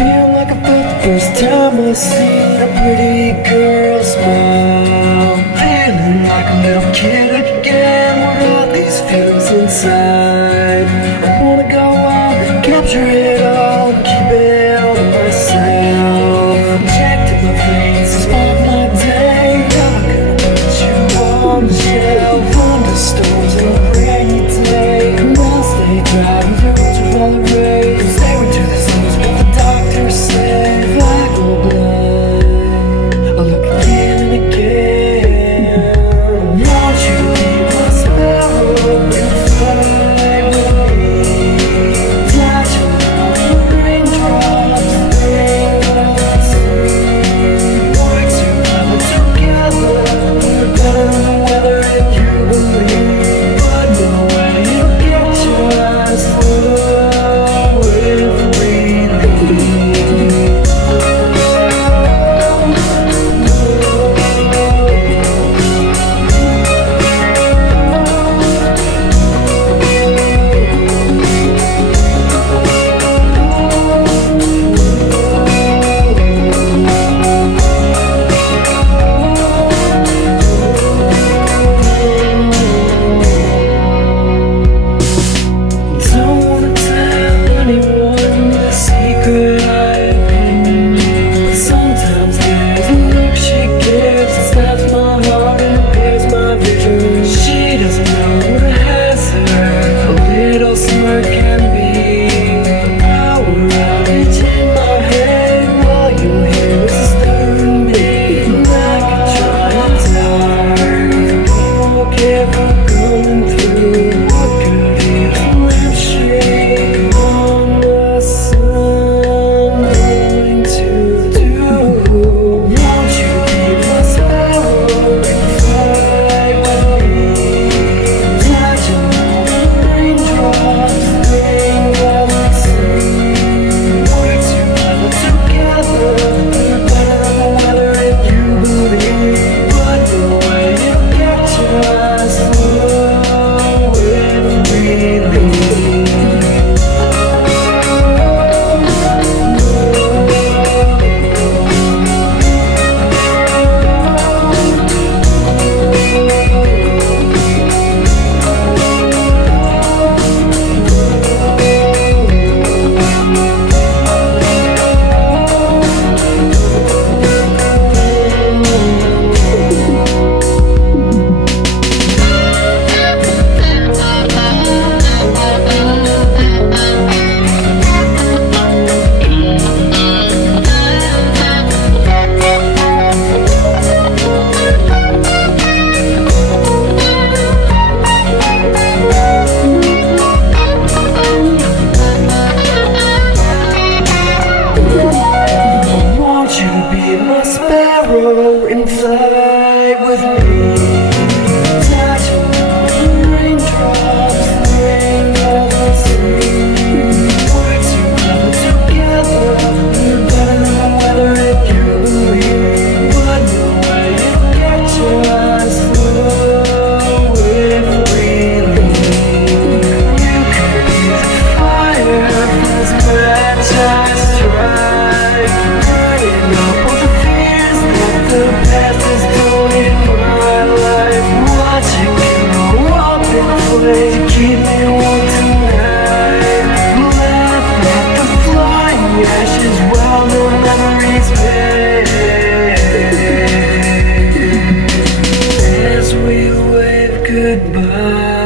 Feel like I felt the first time I seen a pretty girl smile. Feeling like a little kid again with all these feelings inside. I wanna go out and capture it all, keep it all to myself. Injected my veins to spark my day. Never gonna put you on the shelf. Thunderstorms and a rainy day, and I'll stay dry with your ultraviolet rays. Stay with to the sun's what the doctors say. If I go blind, I'll look again and again. Won't you be my sparrow and fly with me? Touch around the raindrops, raindrops. Work together, together. We're better than the weather if you believe. But no way you'll catch us if we leave. Don't wanna tell anyone the secret I've been in. But sometimes there's a look she gives that stabs my heart and impairs my vision. She doesn't know what it has her. A little smirk can be a power outage in my head. All you hear is a stuttering me. And I can try and tell people careful coming through. What good is a lampshade on the sun going to do? Won't you be my sparrow and fly with me? Touching all the raindrops, raindrops. Work together, together. We're better than the weather if you believe. But no way you'll catch us if we leave. Won't you be my sparrow and fly with me? Touching all the raindrops, raindrops. Work together, together. We're better than the weather if you believe. But no way you'll catch us if we leave. You could be the fire from this match I strike, burning up all the fears that the past has done in my life. Watch it go up in flames to keep me warm tonight. Laugh at the flying ashes while the memories fade as we wave goodbye.